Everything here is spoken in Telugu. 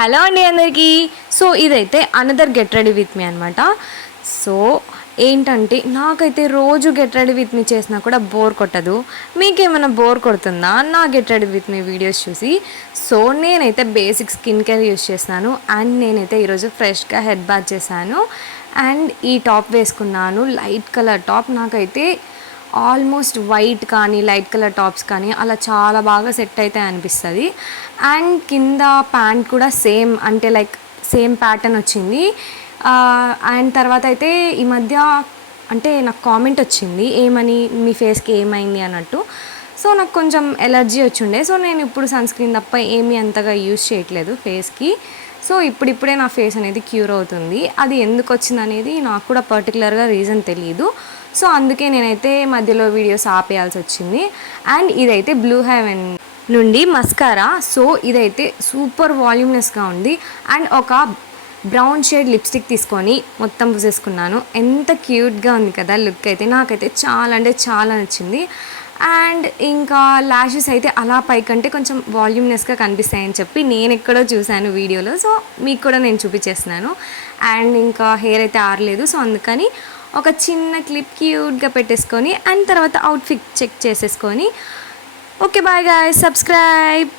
హలో అండి అందరికీ. సో ఇదైతే another get ready with me అనమాట. సో ఏంటంటే నాకైతే రోజు గెట్ రెడీ విత్ మీ చేసినా కూడా బోర్ కొట్టదు. మీకేమైనా బోర్ కొడుతుందా నా get ready with me videos చూసి? సో నేనైతే బేసిక్ స్కిన్ కేర్ యూస్ చేస్తున్నాను అండ్ నేనైతే ఈరోజు ఫ్రెష్గా హెడ్ బాత్ చేశాను అండ్ ఈ టాప్ వేసుకున్నాను. లైట్ కలర్ టాప్ నాకైతే ఆల్మోస్ట్ వైట్ కానీ లైట్ కలర్ టాప్స్ కానీ అలా చాలా బాగా సెట్ అయితే అనిపిస్తుంది. అండ్ కింద ప్యాంట్ కూడా సేమ్ అంటే లైక్ సేమ్ ప్యాటర్న్ వచ్చింది. అండ్ తర్వాత అయితే ఈ మధ్య అంటే నాకు కామెంట్ వచ్చింది ఏమని, మీ ఫేస్కి ఏమైంది అన్నట్టు. సో నాకు కొంచెం ఎలర్జీ వచ్చిండే. సో నేను ఇప్పుడు సన్ స్క్రీన్ తప్ప ఏమీ అంతగా యూజ్ చేయట్లేదు ఫేస్కి. సో ఇప్పుడిప్పుడే నా ఫేస్ అనేది క్యూర్ అవుతుంది. అది ఎందుకు వచ్చింది అనేది నాకు కూడా పర్టికులర్గా రీజన్ తెలియదు. సో అందుకే నేనైతే మధ్యలో వీడియోస్ ఆపేయాల్సి వచ్చింది. అండ్ ఇదైతే బ్లూ హెవెన్ నుండి మస్కారా. సో ఇదైతే సూపర్ వాల్యూమ్నెస్గా ఉంది. అండ్ ఒక బ్రౌన్ షేడ్ లిప్స్టిక్ తీసుకొని మొత్తం పూసేసుకున్నాను. ఎంత క్యూట్గా ఉంది కదా లుక్ అయితే. నాకైతే చాలా అంటే చాలా నచ్చింది. అండ్ ఇంకా ల్యాషెస్ అయితే అలా పైకంటే కొంచెం వాల్యూమ్నెస్గా కనిపిస్తాయని చెప్పి నేను ఎక్కడో చూశాను వీడియోలో. సో మీకు కూడా నేను చూపించేస్తున్నాను. అండ్ ఇంకా హెయిర్ అయితే ఆరలేదు. సో అందుకని ఒక చిన్న క్లిప్ క్యూట్గా పెట్టేసుకొని అండ్ తర్వాత అవుట్ఫిట్ చెక్ చేసేసుకొని ఓకే బాయ్ గాయ్స్, సబ్స్క్రైబ్.